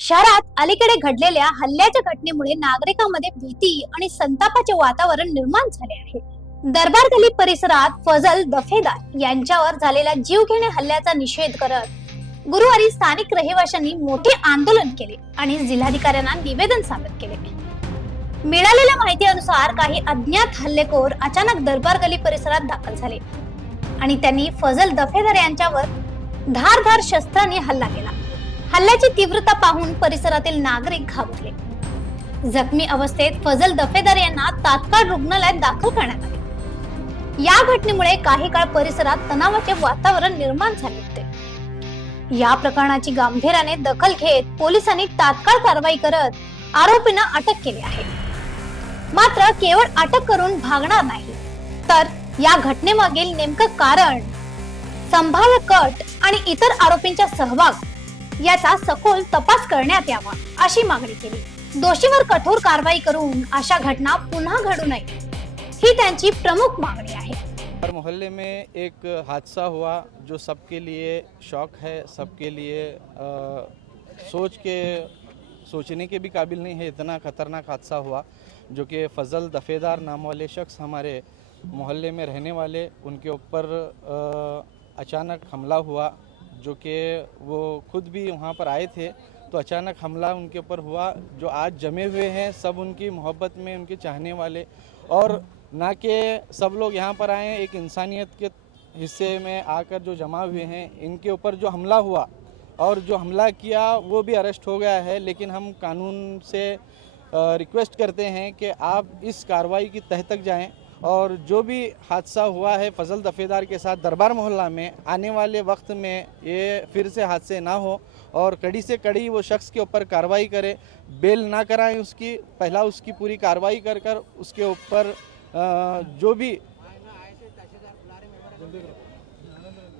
शहरात अलीकडे घडलेल्या हल्ल्याच्या घटनेमुळे नागरिकांमध्ये भीती आणि संतापाचे वातावरण निर्माण झाले आहे। दरबार गली परिसरात फजल दफेदार यांच्यावर झालेल्या जीवघेण्या हल्ल्याचा निषेध करत गुरुवारी स्थानिक रहिवाशांनी मोठे आंदोलन केले आणि जिल्हाधिकाऱ्यांना निवेदन सादर केले। मिळालेल्या माहितीनुसार काही अज्ञात हल्लेखोर अचानक दरबार गली परिसरात दाखल झाले आणि त्यांनी फजल दफेदार यांच्यावर धारदार शस्त्रांनी हल्ला केला। हल्ल्याची तीव्रता पाहून परिसरातील नागरिक घाबरले। जखमी अवस्थेत फजल दफेदार यांना तात्काळ रुग्णालयात दाखल करण्यात आले। या घटनेमुळे काही काळ परिसरात तणावाचे वातावरण निर्माण झाले होते। या प्रकरणाची गांभीर्याने दखल घेत पोलिसांनी तात्काळ कारवाई करत आरोपींना अटक केली आहे। मात्र केवळ अटक करून भागणार नाही, तर या घटनेमागील नेमकं कारण, संभाव्य कट आणि इतर आरोपींचा सहभाग याचा सखोल तपास करण्यात यावा अशी मागणी केली। दोषींवर कठोर कारवाई करून अशा घटना पुन्हा घडू नये ही त्यांची प्रमुख मागणी आहे। मोहल्ले में एक हादसा हुआ जो सबके लिए शौक है, सबके लिए सोचने के भी काबिल नहीं है। इतना खतरनाक हादसा हुआ जो कि फजल दफेदार नाम वाले शख्स हमारे मोहल्ले में रहने वाले, उनके ऊपर अचानक हमला हुआ, जो कि वो खुद भी वहाँ पर आए थे। तो अचानक हमला उनके ऊपर हुआ। जो आज जमे हुए हैं सब उनकी मोहब्बत में, उनके चाहने वाले, और ना कि सब लोग यहाँ पर आए हैं, एक इंसानियत के हिस्से में आकर जो जमा हुए हैं, इनके ऊपर जो हमला हुआ और जो हमला किया वो भी अरेस्ट हो गया है। लेकिन हम कानून से रिक्वेस्ट करते हैं कि आप इस कार्रवाई की तह तक जाएं और जो भी हादसा हुआ है फजल दफेदार के साथ दरबार मोहल्ला में, आने वाले वक्त में ये फिर से हादसे ना हो और कड़ी से कड़ी वो शख्स के ऊपर कार्रवाई करें। बेल ना कराएं उसकी, पहला उसकी पूरी कार्रवाई कर कर उसके ऊपर जो भी,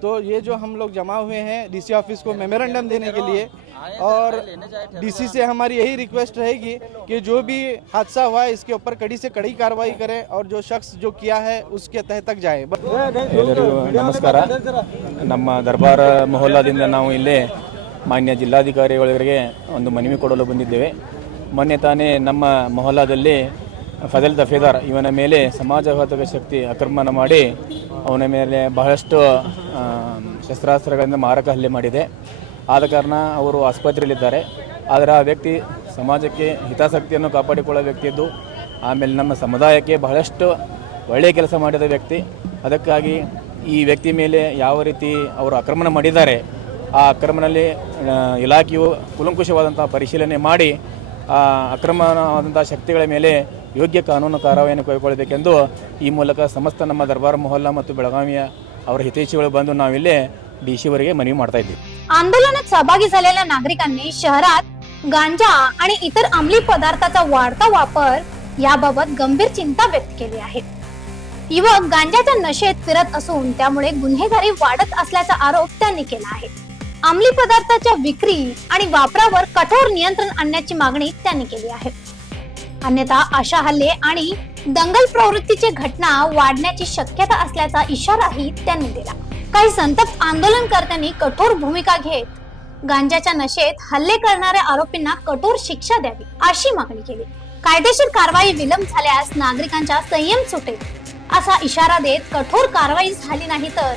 तो ये जो हम लोग जमा हुए हैं डीसी ऑफिस को मेमोरेंडम देने के लिए, और डीसी से हमारी यही रिक्वेस्ट रहेगी कि जो भी हादसा हुआ है इसके ऊपर कड़ी से कड़ी कार्रवाई करें और जो शख्स जो किया है उसके तह तक जाए। ನಮಸ್ಕಾರ। ನಮ್ಮ ದರ್ಬಾರ್ ಮೊಹಲ್ಲಾದಿಂದ ನಾವು ಇಲ್ಲಿ ಮಾನ್ಯ ಜಿಲ್ಲಾಧಿಕಾರಿಗಳಿಗೆ ಒಂದು ಮನವಿ ಕೊಡಲು ಬಂದಿದ್ದೇವೆ। ಮೊನ್ನೆ ತಾನೇ ನಮ್ಮ ಮೊಹಲ್ಲಾದಲ್ಲಿ ಫಜಲ್ ದಫೇದಾರ್ ಇವನ ಮೇಲೆ ಸಮಾಜಘಾತಕ ಶಕ್ತಿ ಆಕ್ರಮಣ ಮಾಡಿ ಅವನ ಮೇಲೆ ಬಹಳಷ್ಟು ಶಸ್ತ್ರಾಸ್ತ್ರಗಳಿಂದ ಮಾರಕ ಹಲ್ಲೆ ಮಾಡಿದೆ। ಆದ ಕಾರಣ ಅವರು ಆಸ್ಪತ್ರೆಯಲ್ಲಿದ್ದಾರೆ। ಆದರೆ ಆ ವ್ಯಕ್ತಿ ಸಮಾಜಕ್ಕೆ ಹಿತಾಸಕ್ತಿಯನ್ನು ಕಾಪಾಡಿಕೊಳ್ಳೋ ವ್ಯಕ್ತಿ ಇದ್ದು, ಆಮೇಲೆ ನಮ್ಮ ಸಮುದಾಯಕ್ಕೆ ಬಹಳಷ್ಟು ಒಳ್ಳೆಯ ಕೆಲಸ ಮಾಡಿದ ವ್ಯಕ್ತಿ। ಅದಕ್ಕಾಗಿ ಈ ವ್ಯಕ್ತಿ ಮೇಲೆ ಯಾವ ರೀತಿ ಅವರು ಆಕ್ರಮಣ ಮಾಡಿದ್ದಾರೆ, ಆ ಆಕ್ರಮಣದಲ್ಲಿ ಇಲಾಖೆಯು ಕೂಲಂಕುಷವಾದಂಥ ಪರಿಶೀಲನೆ ಮಾಡಿ ಆ ಅಕ್ರಮವಾದಂಥ ಶಕ್ತಿಗಳ ಮೇಲೆ ಯೋಗ್ಯ ಕಾನೂನು ಕಾರ್ಯವಾಹಿಯನ್ನು ಕೈಗೊಳ್ಳಬೇಕೆಂದು ಈ ಮೂಲಕ ಸಮಸ್ತ ನಮ್ಮ ದರ್ಬಾರ್ ಮೊಹಲ್ಲಾ ಮತ್ತು ಬೆಳಗಾವಿಯ ಅವರ ಹಿತೈಷಿಗಳು ಬಂದು ನಾವಿಲ್ಲಿ डीसी वरगे मನವಿ ಮಾಡ್ತಾ ಇದ್ದೀವಿ। आंदोलनात सहभागी झालेल्या नागरिकांनी शहरात गांजा आणि इतर अंमली पदार्थाचा वाढता वापर याबाबत गंभीर चिंता व्यक्त केली आहे। युवक गांजाच्या नशेत फिरत असून त्यामुळे गुन्हेगारी वाढत असल्याचा आरोप त्यांनी केला आहे। अंमली पदार्थाच्या विक्री आणि वापरावर कठोर नियंत्रण आणण्याची मागणी त्यांनी केली आहे। अन्यथा अशा हल्ले आणि दंगल प्रवृत्तीची घटना वाढण्याची शक्यता असल्याचा इशाराही त्यांनी दिला। काही संतप्त आंदोलनकर्त्यांनी कठोर भूमिका घेत गांजाच्या नशेत हल्ले करणाऱ्या आरोपींना कठोर शिक्षा द्यावी अशी मागणी केली। कायदेशीर कारवाई विलंब झाल्यास नागरिकांचा संयम सुटेल असा इशारा देत कठोर कारवाई झाली नाही तर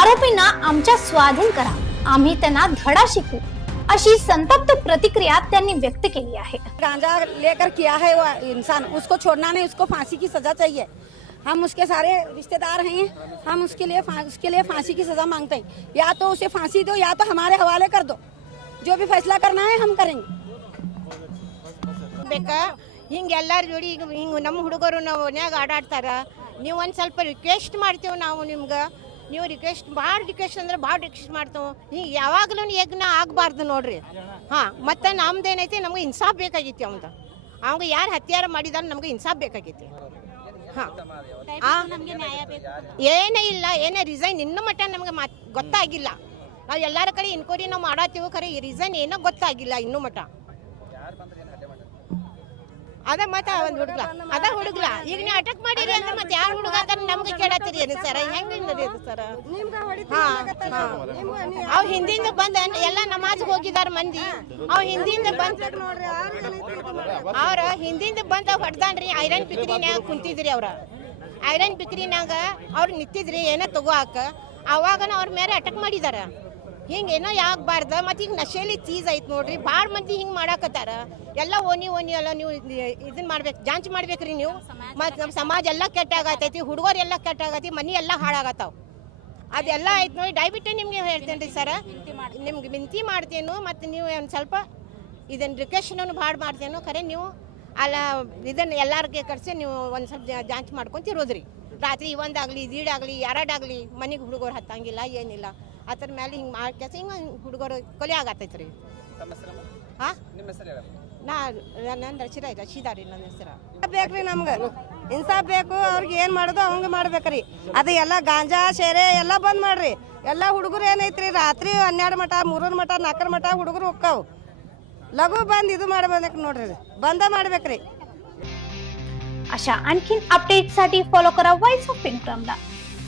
आरोपींना आमच्या स्वाधीन करा, आम्ही त्यांना धडा शिकवू अशी संतप्त प्रतिक्रिया त्यांनी व्यक्त केली आहे। गांजा लेकर किया है वो इंसान, उसको छोड़ना नहीं, उसको फांसी की सजा चाहिए। हम उसके सारे रिश्तेदार हैं, हम उसके लिए फांसी की सजा मांगते हैं। या तो उसे फांसी दो या तो हमारे हवाले कर दो, जो भी फैसला करना है हम करेंगे। ಹಿಂಗೆಲ್ಲರ ಜೋಡಿ ಹಿಂಗೆ ನಮ್ಮ ಹುಡುಗರು ನಾವು ಮನ್ಯಾಗ ಆಡಾಡ್ತಾರ, ನೀವು ಒಂದು ಸ್ವಲ್ಪ ರಿಕ್ವೆಸ್ಟ್ ಮಾಡ್ತೇವೆ ನಾವು ನಿಮ್ಗೆ, ನೀವು ಭಾಳ ರಿಕ್ವೆಸ್ಟ್ ಅಂದ್ರೆ ಭಾಳ ರಿಕ್ವೆಸ್ಟ್ ಮಾಡ್ತೇವೆ। ಹಿಂಗೆ ಯಾವಾಗಲೂ ಯಜ್ಞ ಆಗಬಾರ್ದು ನೋಡ್ರಿ। ಹಾಂ, ಮತ್ತು ನಮ್ದೇನೈತಿ, ನಮ್ಗೆ ಇನ್ಸಾಫ್ ಬೇಕಾಗಿತ್ತು। ಅವಂಗೆ ಯಾರು ಹತ್ಯಾರ ಮಾಡಿದಾರೆ ನಮ್ಗೆ ಇನ್ಸಾಫ್ ಬೇಕಾಗೈತಿ। ಏನೇ ಇಲ್ಲ, ಏನೇ ರಿಸೈನ್ ಇನ್ನೂ ಮಟ್ಟ ನಮ್ಗೆ ಗೊತ್ತಾಗಿಲ್ಲ। ನಾವು ಎಲ್ಲರ ಕಡೆ ಇನ್ಕ್ವೈರಿ ನಾವು ಮಾಡತ್ತೀವಿ, ಖರೆ ಈ ರಿಸೈನ್ ಏನೋ ಗೊತ್ತಾಗಿಲ್ಲ ಇನ್ನೂ ಮಟ್ಟ। ಅದ ಮತ್ತ ಒಂದ್ ಹುಡುಗ ಅದ ಹುಡುಗ್ಲ ಈಗ ನೀವು ಅಟಕ್ ಮಾಡಿರಿ ಅಂದ್ರೆ ಮತ್ತೆ ಯಾರು ಹುಡುಗ ಅಂತ ನಮ್ಗೆ ಕೇಳತ್ತೀರಿ ಏನು ಸರ್ ಹೆಂಗ್ ನಡೆಯೋದು ಸರ್ ಅವ್ ಹಿಂದಿಂದ ಬಂದ ಎಲ್ಲ ನಮಾಜ್ಗೆ ಹೋಗಿದಾರ ಮಂದಿ ಅವ್ ಹಿಂದಿಂದ ಬಂದ ಅವ್ರ ಹಿಂದಿಂದ ಬಂದ ಹೊಡ್ದಾನ್ರಿ ಐರನ್ ಪಿಕ್ರಿನ್ಯಾಗ ಕುಂತಿದ್ರಿ ಅವ್ರ ಐರನ್ ಪಿಕ್ರಿನ್ಯಾಗ ಅವ್ರು ನಿಂತಿದ್ರಿ ಏನೋ ತಗೋಕ ಅವಾಗನ ಅವ್ರ ಮೇಲೆ ಅಟಕ್ ಮಾಡಿದಾರ ಹಿಂಗೇನೋ ಯಾಕಬಾರ್ದ ಮತ್ತೆ ಈಗ ನಶೆಲಿ ಚೀಸ್ ಐತ್ ನೋಡ್ರಿ ಭಾಳ ಮಂದಿ ಹಿಂಗೆ ಮಾಡಾಕತ್ತಾರ ಎಲ್ಲ ಓನಿ ಎಲ್ಲ ನೀವು ಇದನ್ನ ಮಾಡ್ಬೇಕು ಜಾಂಚ್ ಮಾಡ್ಬೇಕ್ರಿ ನೀವು ಮತ್ತು ನಮ್ಮ ಸಮಾಜ ಎಲ್ಲ ಕೆಟ್ಟಾಗತೈತಿ ಹುಡುಗರು ಎಲ್ಲ ಕೆಟ್ಟಾಗತಿ ಮನೆ ಎಲ್ಲ ಹಾಳಾಗತ್ತಾವ ಅದೆಲ್ಲ ಆಯ್ತು ನೋಡಿ ದಯವಿಟ್ಟು ನಿಮ್ಗೆ ಹೇಳ್ತೇನೆ ರೀ ಸರ ನಿಮ್ಗೆ ವಿನಂತಿ ಮಾಡ್ತೇನು ಮತ್ತು ನೀವು ಒಂದು ಸ್ವಲ್ಪ ಇದನ್ನು ರಿಕ್ವೆಸ್ಟನ್ನು ಭಾಳ ಮಾಡ್ತೇನು ಖರೆ ನೀವು ಅಲ್ಲ ಇದನ್ನು ಎಲ್ಲರಿಗೆ ಕರ್ಸಿ ನೀವು ಒಂದು ಸ್ವಲ್ಪ ಜಾಂಚ್ ಮಾಡ್ಕೊಂತಿರೋದ್ರಿ ರಾತ್ರಿ ಒಂದಾಗಲಿ ದೀಡಾಗಲಿ ಎರಡಾಗಲಿ ಮನೆಗೆ ಹುಡುಗರು ಹತ್ತಂಗಿಲ್ಲ ಏನಿಲ್ಲ ಅದ್ರ ಮೇಲೆ ಹಿಂಗೆ ಮಾಡ್ಕೇಸಿ ಹಿಂಗೆ ಹುಡುಗರು ಕೊಲೆ ಆಗತ್ತೈತೆ ರೀ ಹಾಂ ನನ್ನ ರಶೀದಾ ರೀ ನನ್ನ ಹೆಸರು ಬೇಕ್ರಿ ನಮ್ಗೆ ಇನ್ಸಾಫ್ ಬೇಕು ಅವ್ರಿಗೆ ಏನು ಮಾಡೋದು ಅವಂಗೆ ಮಾಡ್ಬೇಕ್ರಿ ಅದು ಎಲ್ಲ ಗಾಂಜಾ ಶೇರೆ ಎಲ್ಲ ಬಂದ್ ಮಾಡ್ರಿ ಎಲ್ಲ ಹುಡುಗರು ಏನೈತ್ರಿ ರಾತ್ರಿ 12 ಮಟ 3 ಮಟ 4 ಮಟ ಹುಡುಗರು ಹೋಗ್ತಾವು ಲಘು ಬಂದು ಇದು ಮಾಡ್ಬೇಕು ನೋಡ್ರಿ ಬಂದ ಮಾಡ್ಬೇಕ್ರಿ अशा आणखीन अपडेटसाठी फॉलो करा वॉइस ऑफ पिंपळला.